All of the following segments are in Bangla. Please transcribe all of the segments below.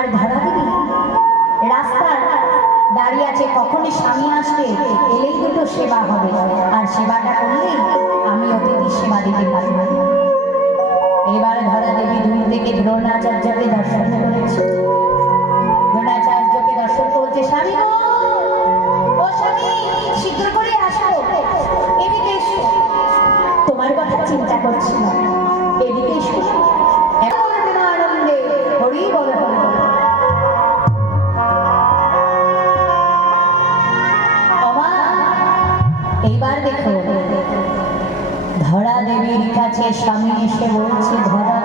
আর ধরা দিদি রাস্তার দাঁড়িয়ে আছে, কখনই স্বামী আসবে, এলেই দুটো সেবা হবে। আর সেবাটা করলেই আমি অতিথি সেবা দিতে পারব এবার ধরা দেবী দূর থেকে দ্রোণাচার্যকে এইবার দেখো ধরা দেবীর কাছে স্বামী এসে বলছে ধরা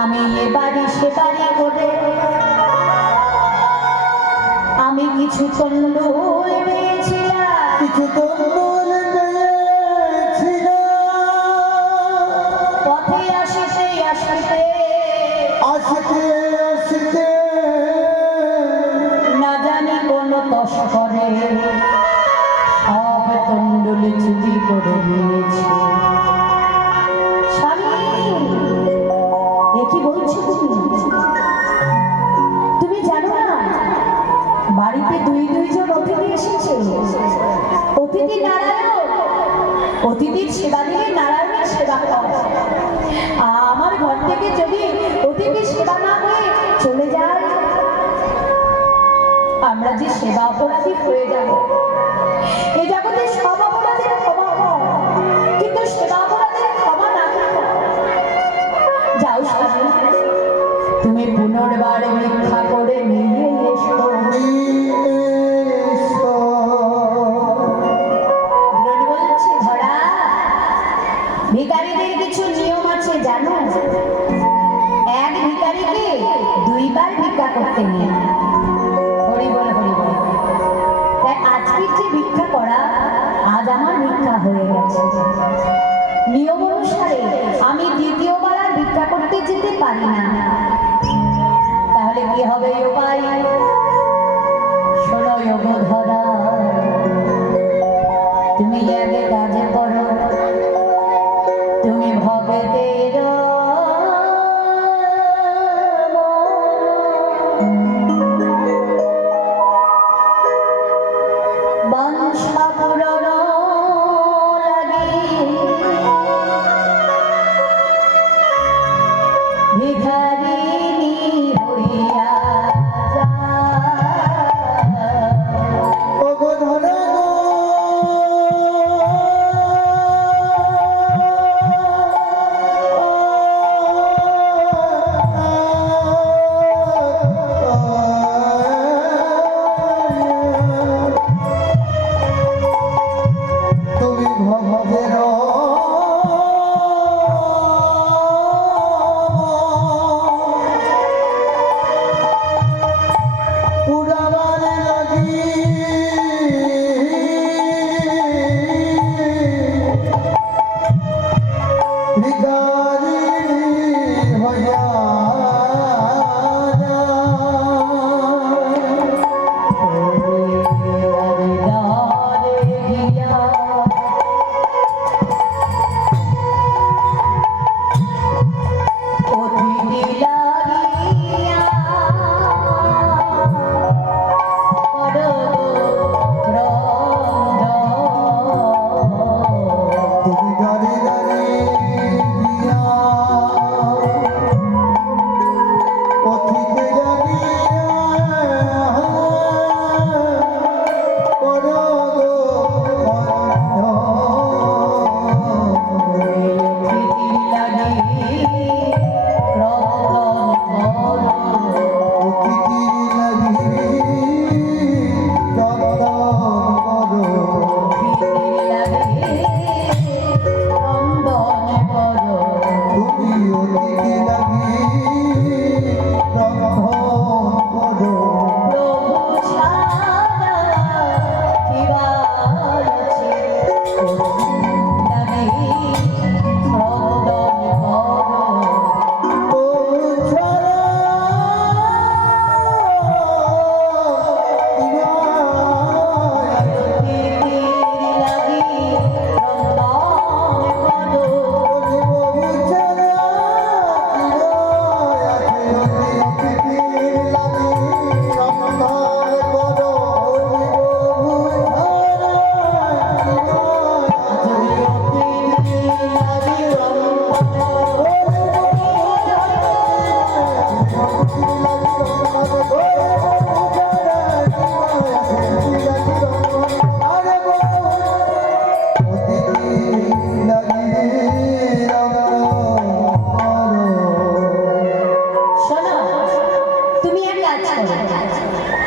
আমি এবারে সেবারে করে। আমি কিছু পেয়েছিলাম কিছু পথে আসিতে আসিতে আসতে আসতে করে তুমি? জানো না, বাড়িতে দুই দুইজন অতিথি এসেছে। অতিথি নারায়ণ সেবা দিলে নারায়ণের সেবা হয়। আমার ঘর থেকে যদি অতিথি সেবা না যে সেবা অপরাধী হয়ে যাব।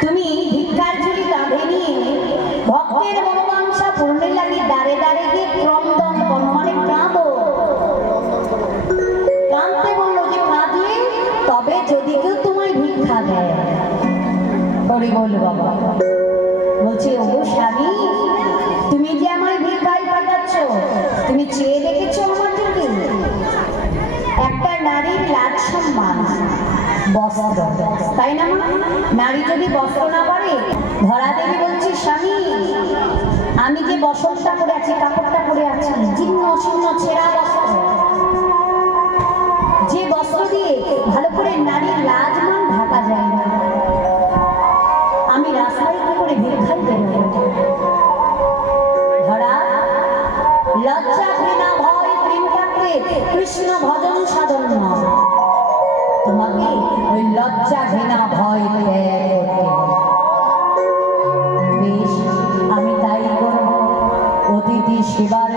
তুমি ভিক্ষার ঝুড়ি কাঁধে নিয়ে ভক্তের মনোবাঞ্ছা পূর্ণের লাগে দাঁড়ে দাঁড়ে গিয়ে ক্রমদম মানে কাঁদো। কাঁদতে বলল যে কাঁদলে তবে যদি কেউ তোমায় ভিক্ষা দেয়। করে বলল বাবা, বলছে, ও স্বামী, তুমি যে আমায় ভিক্ষায় পাঠাচ্ছ, তুমি চেয়ে দেখেছ আমার দিকে একটা নারীর লাজ সম্মান। বস্ত্র। তাই না নারী যদি বস্ত্র না পরে ধরা দেবী বলছি, স্বামী, আমি যে বসতটা পরে আছি, কাপড়টা পরে আছি জীর্ণ শীর্ণ ছেঁড়া বস্ত্র। যে বস্ত্র দিয়ে ভালো করে নারীর লাজ মান ঢাকা যায় না, আমি রাস্তায় কি করে ভিক্ষাই বেরোবো ধরা, লজ্জা, ঘৃণা, ভয়, প্রেম থাকলে কৃষ্ণ ভজন সাধন তোমাকে ওই লজ্জা ঘৃণা ভয় ত্যাগ বেশ আমি তাই করব। অতিথি সেবার